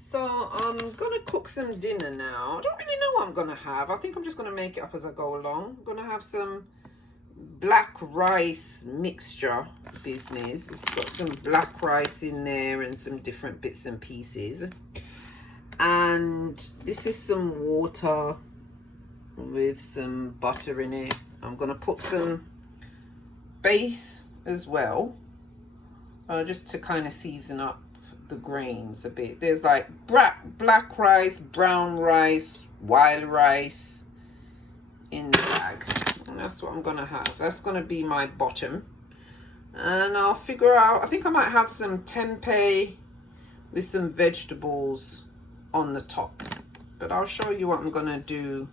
So I'm gonna cook some dinner now. I don't really know what I'm gonna have. I think I'm just gonna make it up as I go along. I'm gonna have some black rice mixture business. It's got some black rice in there and some different bits and pieces. And this is some water with some butter in it. I'm gonna put some base as well, just to kind of season up the grains a bit. There's like black rice, brown rice, wild rice in the bag, and that's what I'm gonna have. That's gonna be my bottom, and I'll figure out, I think I might have some tempeh with some vegetables on the top, but I'll show you what I'm gonna do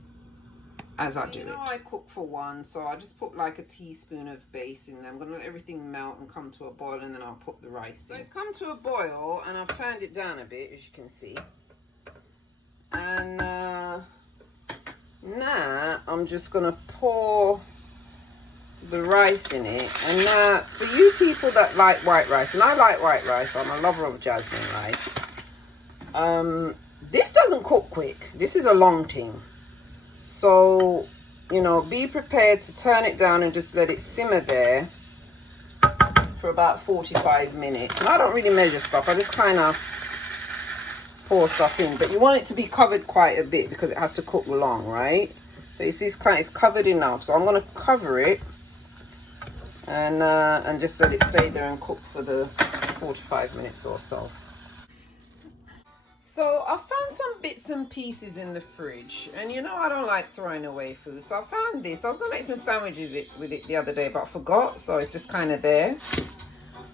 as I do it. I cook for one, so I just put like a teaspoon of base in there. I'm gonna let everything melt and come to a boil, and then I'll put the rice in. So it's come to a boil, and I've turned it down a bit, as you can see. And now I'm just gonna pour the rice in it. And now, for you people that like white rice, and I like white rice, I'm a lover of jasmine rice. This doesn't cook quick. This is a long thing. So, you know, be prepared to turn it down and just let it simmer there for about 45 minutes. And I don't really measure stuff. I just kind of pour stuff in. But you want it to be covered quite a bit because it has to cook long, right? So you see it's covered enough. So I'm going to cover it and just let it stay there and cook for the 45 minutes or so. So I found some bits and pieces in the fridge, and you know I don't like throwing away food, so I found this. I was gonna make some sandwiches with it the other day, but I forgot, so it's just kind of there.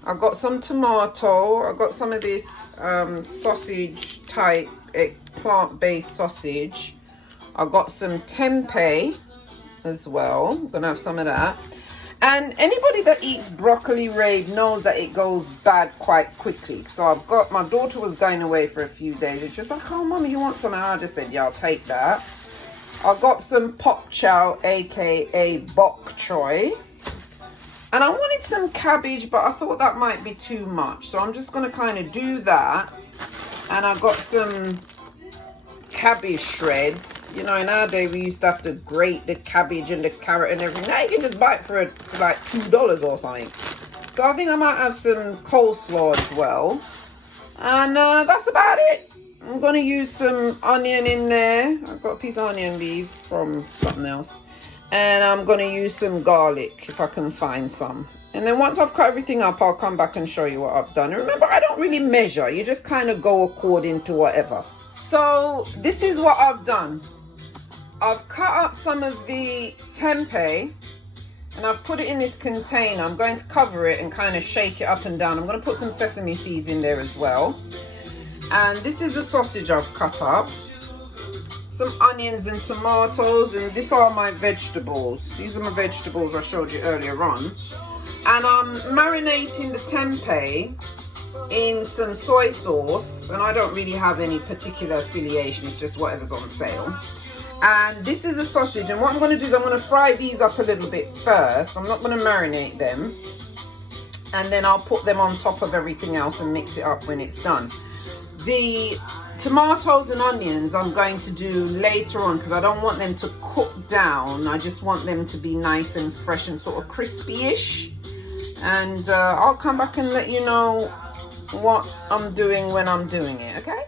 I got some tomato. I got some of this sausage type plant-based sausage. I got some tempeh as well. I'm gonna have some of that. And anybody that eats broccoli rabe knows that it goes bad quite quickly. So I've got, my daughter was going away for a few days. She's just like, oh, Mummy, you want some? And I just said, yeah, I'll take that. I got some pok chow, aka bok choy. And I wanted some cabbage, but I thought that might be too much. So I'm just going to kind of do that. And I got some cabbage shreds. You know, in our day we used to have to grate the cabbage and the carrot and everything. Now you can just buy it for like $2 or something. So I think I might have some coleslaw as well. And that's about it. I'm going to use some onion in there. I've got a piece of onion leaf from something else. And I'm going to use some garlic if I can find some. And then once I've cut everything up, I'll come back and show you what I've done. And remember, I don't really measure. You just kind of go according to whatever. So this is what I've done. I've cut up some of the tempeh and I've put it in this container. I'm going to cover it and kind of shake it up and down. I'm going to put some sesame seeds in there as well. And this is the sausage I've cut up. Some onions and tomatoes, and these are my vegetables. These are my vegetables I showed you earlier on. And I'm marinating the tempeh in some soy sauce, and I don't really have any particular affiliation, it's just whatever's on sale. And this is a sausage, and what I'm going to do is I'm going to fry these up a little bit first. I'm not going to marinate them, and then I'll put them on top of everything else and mix it up when it's done. The tomatoes and onions I'm going to do later on because I don't want them to cook down. I just want them to be nice and fresh and sort of crispy-ish. And I'll come back and let you know what I'm doing when I'm doing it, okay?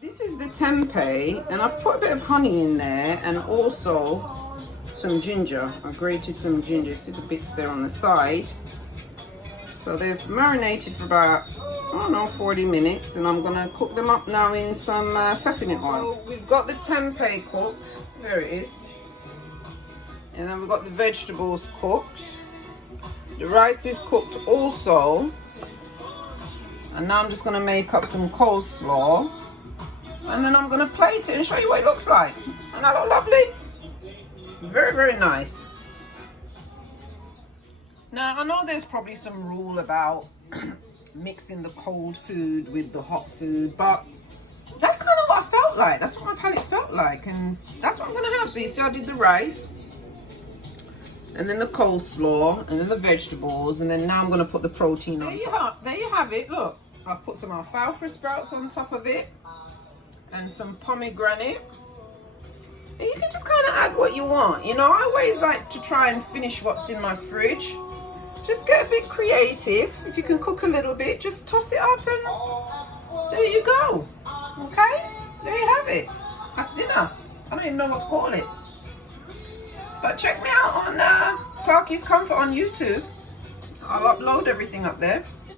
This is the tempeh, and I've put a bit of honey in there and also some ginger. I grated some ginger. See the bits there on the side. So they've marinated for about, I don't know, 40 minutes, and I'm gonna cook them up now in some sesame oil. So we've got the tempeh cooked. There it is. And then we've got the vegetables cooked. The rice is cooked also. And now I'm just gonna make up some coleslaw. And then I'm going to plate it and show you what it looks like. And that look lovely. Very, very nice. Now, I know there's probably some rule about mixing the cold food with the hot food, but that's kind of what I felt like. That's what my palate felt like, and that's what I'm gonna have. So you see I did the rice, and then the coleslaw, and then the vegetables, and then now I'm gonna put the protein on. There you have it, look. I've put some alfalfa sprouts on top of it, and some pomegranate. And you can just kind of add what you want. You know, I always like to try and finish what's in my fridge. Just get a bit creative. If you can cook a little bit, just toss it up and there you go. Okay? There you have it. That's dinner. I don't even know what to call it. But check me out on Clarky's Comfort on YouTube. I'll upload everything up there.